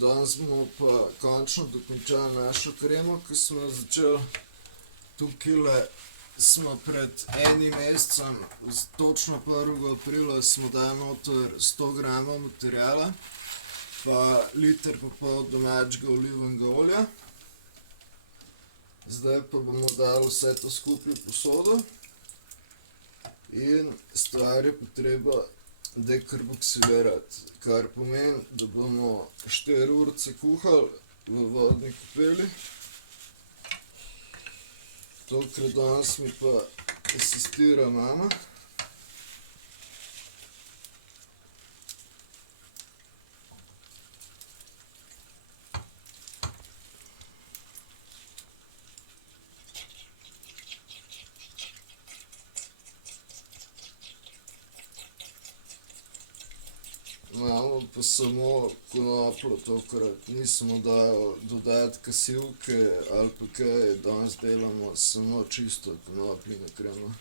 Danes bomo pa končno dokončali našo kremo, ki smo jo začeli. Tukajle smo pred enim mesecem, točno 1. aprila, smo dali noter 100 gramov materijala, pa liter pa pol domačega olivenega olja. Zdaj pa bomo dali vse to skupaj v posodo in stvar je potreba dekarboksilirati, kar pomeni, da bomo 4 urice kuhali v vodni kopeli. Tokrat danes mi pa asistira mama. Imamo pa samo konopljo tokrat, nismo dodati kasivke ali pa kaj, danes delamo samo čisto konopljino kremo.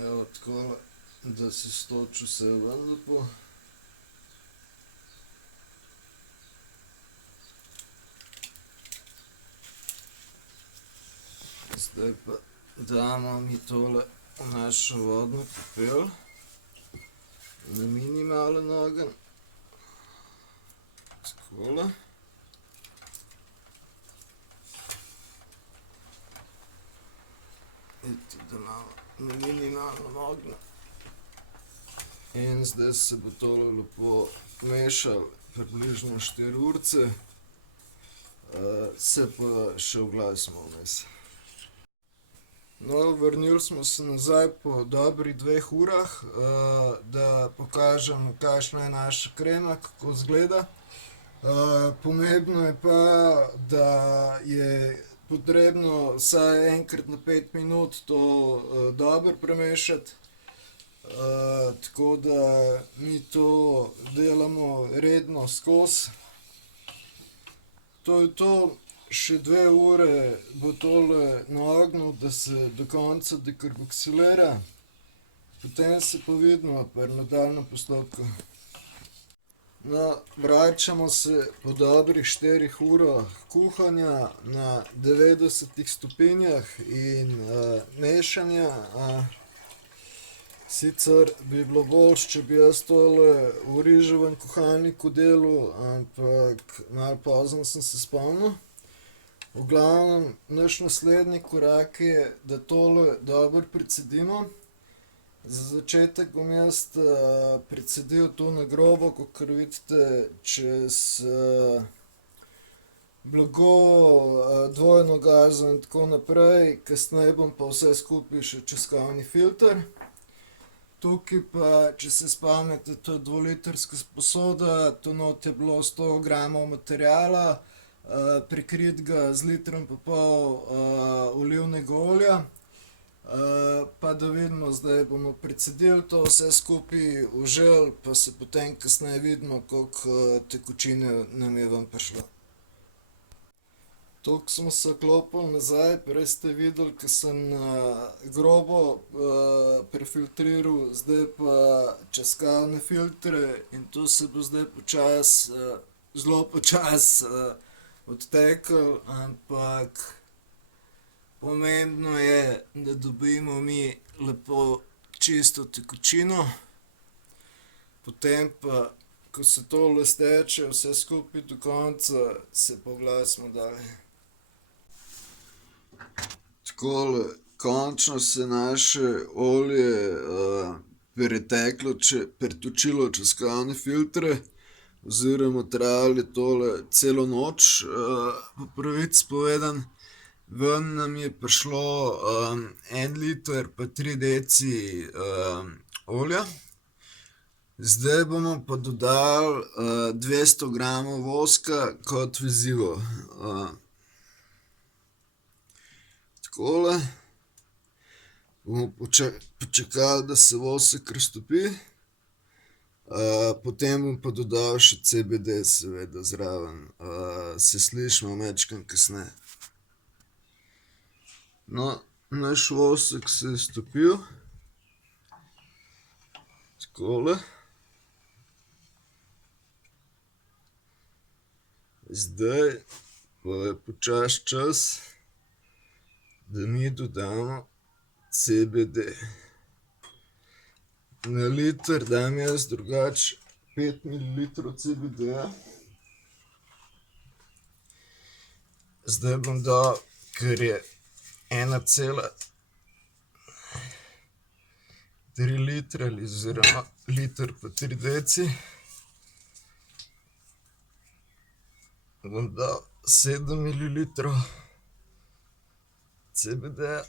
Evo tako, da se stoči vse ven lepo. Zdaj pa damo mi tole v našo vodno kopel na minimalen ogenj. Takole. Eti, da imamo na minimalnem ognju. In zdaj se bo tole lepo mešalo približno 4 urice, se pa še oglasimo vmes. No, vrnili smo se nazaj po dobrih 2 urah, da pokažem, kakšna je naša krema, kako izgleda. Pomembno je pa, da je potrebno vsaj enkrat na 5 minut to dobro premešati, tako da mi to delamo redno skozi. To je to, še 2 ure bo tole na ognju, da se do konca dekarboksilira, potem se pa vidimo pri nadaljnjem postopku. No, vračamo se po dobrih 4 urah kuhanja na 90 stopinjah in mešanja. Sicer bi bilo boljše, če bi jaz tole v riževem kuhalniku delal, ampak malo pozno sem se spomnil. V glavnem, naš naslednji korak je, da tole dobro precedimo. Za začetek bom jaz precedil to na grobo, kakor vidite, čez blago, dvojno gazo in tako naprej, kasneje bom pa vse skupaj še čez kavni filter. Tukaj pa, če se spomnite, to je 2-litrska posoda, tu not je bilo 100 gramov materijala, prekritega z 1,5 litra olivnega olja. Pa da vidimo, zdaj bomo precedili to vse skupaj, uželi, pa se potem kasneje vidimo, koliko tekočine nam je ven prišlo. Toliko smo se klopili nazaj, prej ste videli, ko sem grobo prefiltriral, zdaj pa čez kavne filtre in to se bo zdaj počasi, zelo počasi odteklo, ampak pomembno je, da dobimo mi lepo čisto tekočino. Potem pa, ko se tole steče vse skupaj do konca, se pa oglasimo dalje. Takole, končno se naše olje pretočilo čez kavne filtre, oziroma trajalo je tole celo noč, po pravici povedano. Ven nam je prišlo 1 liter pa 3 deci olja. Zdaj bomo pa dodali 200 gramov voska kot vezivo. Takole. Bomo počakali, da se vosek raztopi. Potem bom pa dodal še CBD seveda zraven. Se slišimo majčkeno kasneje. No, naš vosek se je stopil. Takole. Zdaj pa je počasi čas, da mi dodamo CBD. Na liter dam jaz drugače 5 mililitrov CBD-ja. Zdaj bom dal, ker je 1,3 litra oziroma liter pa 3 deci, bom dal 7 mililitrov CBD-ja.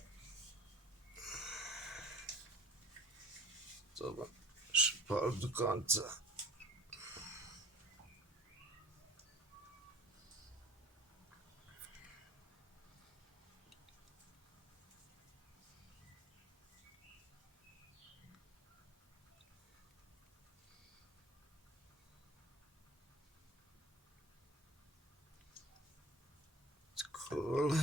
To bom še pol do konca. Takole.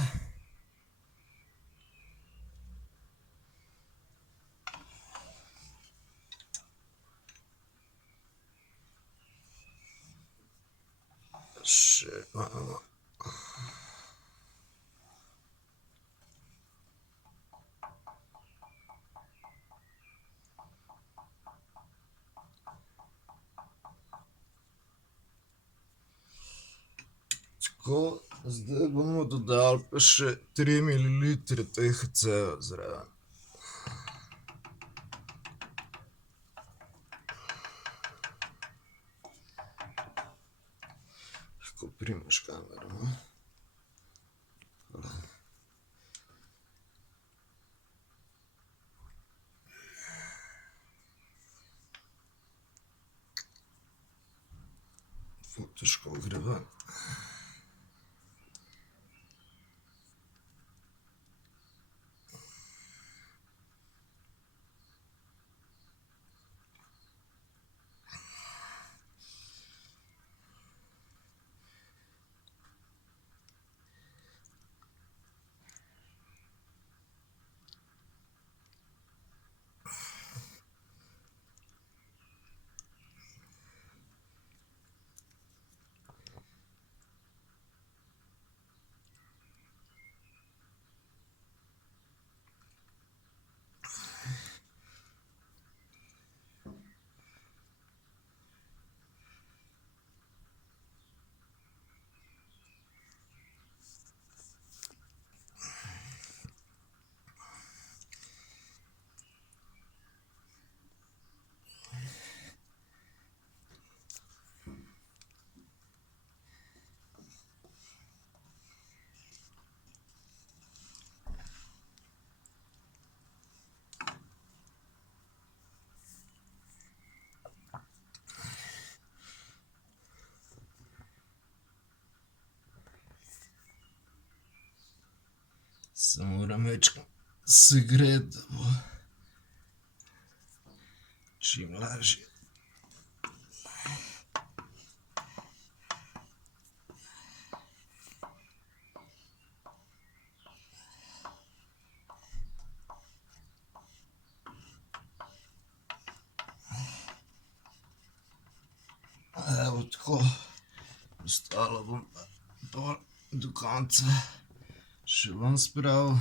Še malo. Tako, zdaj bomo dodali pa še 3 mililitre THC-ja zraven. Lahko primaš kamero, no? Ful težko gre ven. Se mora majčkeno segreti, da bo čim lažje. Evo tako, ostalo bom pa pol do konca še ven spravil.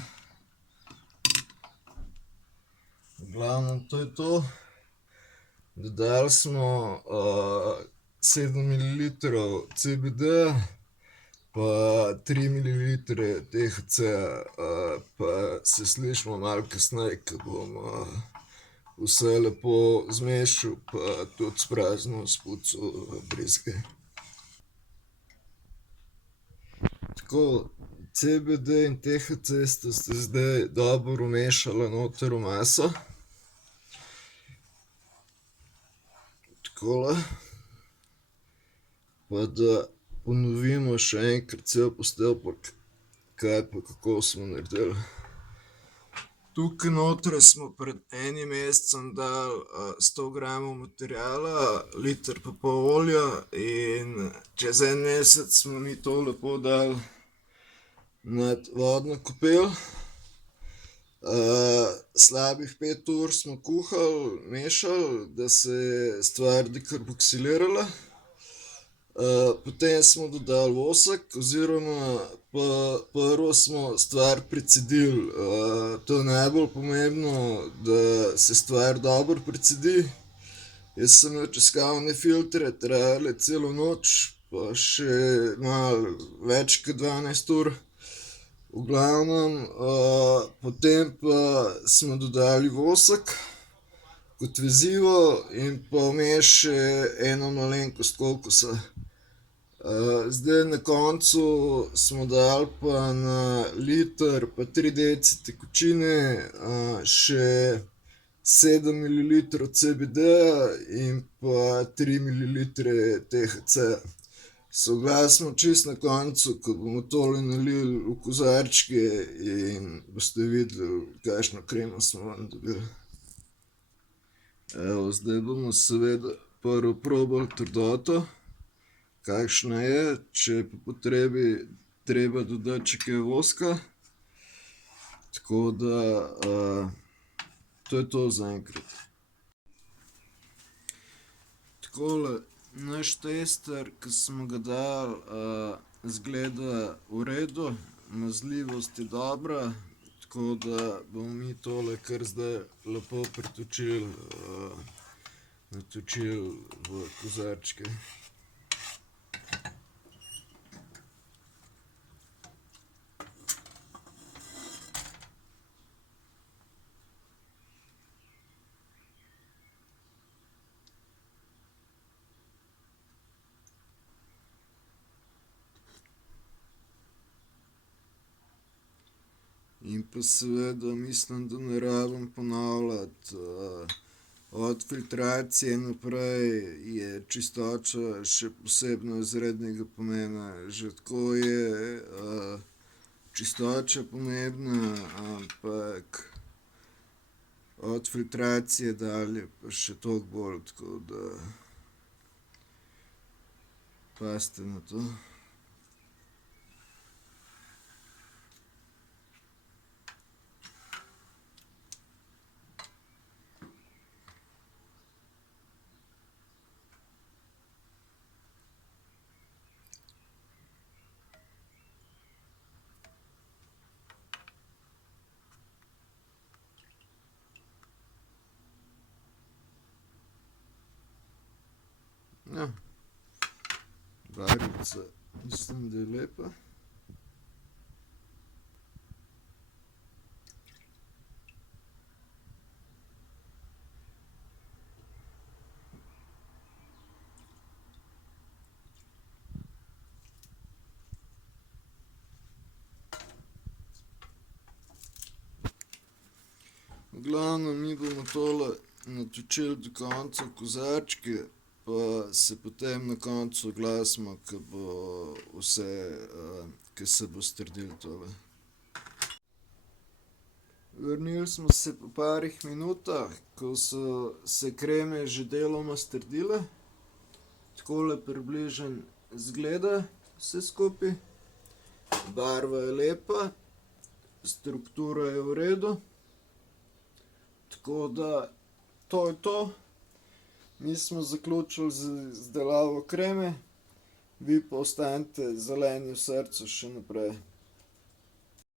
V glavnem to je to. Dodali smo 7 mililitrov CBD-ja pa 3 mililitre THC-ja, pa se slišimo malo kasneje, ko bom vse lepo zmešal pa tudi spraznil, spucal brizge. Tako, CBD in THC sta se zdaj dobro vmešala noter v maso. Takole. Pa da ponovimo še enkrat cel postopek, kaj pa kako smo naredili. Tukaj notri smo pred enim mesecem dali 100 gramov materiala, liter pa pol olja in čez en mesec smo mi to lepo dali nad vodno kopel. Slabih 5 ur smo kuhali, mešali, da se je stvar dekarboksilirala. Potem smo dodali vosek oziroma prvo smo stvar precedili. To je najbolj pomembno, da se stvar dobro precedi. Jaz sem imel čez kavne filtre, trajale celo noč, pa še malo več kot 12 ur. V glavnem, potem pa smo dodali vosek kot vezivo in pa vmes še eno malenkost kokosa. Zdaj na koncu smo dali pa na liter pa 3 deci tekočine še 7 mililitrov CBD-ja in pa 3 mililitre THC-ja. Soglasno čisto na koncu, ko bomo tole nalili v kozarčke in boste videli, kakšno kremo smo ven dobili. Evo, zdaj bomo seveda prvo probali trdoto, kakšna je, če je po potrebi treba dodati še kaj voska. Tako da to je to zaenkrat. Takole, naš tester, ki smo ga dali, izgleda v redu, mazljivost je dobra, tako da bomo mi tole kar zdaj lepo pretočili, natočili v kozarčke. In pa seveda mislim, da ne rabim ponavljati, od filtracije naprej je čistoča še posebno izrednega pomena. Že tako je čistoča pomembna, ampak od filtracije dalje pa še toliko bolj, tako da pazite na to. Ja, barvica mislim, da je lepa. V glavnem, mi bomo tole natočili do konca v kozarčke, pa se potem na koncu oglasimo, ko bo vse, ko se bo strdilo tole. Vrnili smo se po parih minutah, ko so se kreme že deloma strdile. Takole približno izgleda vse skupaj. Barva je lepa, struktura je v redu. Tako da to je to. Mi smo zaključili z izdelavo kreme, vi pa ostanite zeleni v srcu še naprej.